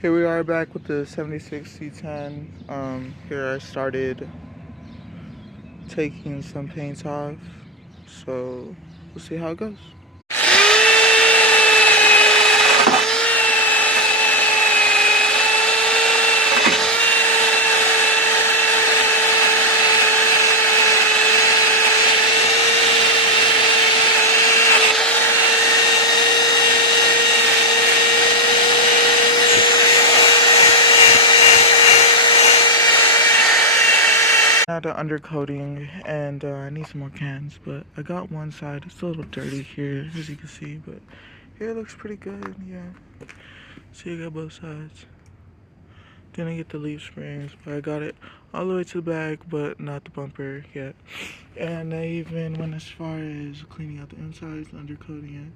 Here we are back with the 76 C10. Here I started taking some paints off, so we'll see how it goes. Now the undercoating, and I need some more cans, but I got one side. It's a little dirty here, as you can see, but here it looks pretty good. Yeah, see, I got both sides. Didn't get the leaf springs, but I got it all the way to the back, but not the bumper yet. And I even went as far as cleaning out the insides, undercoating it.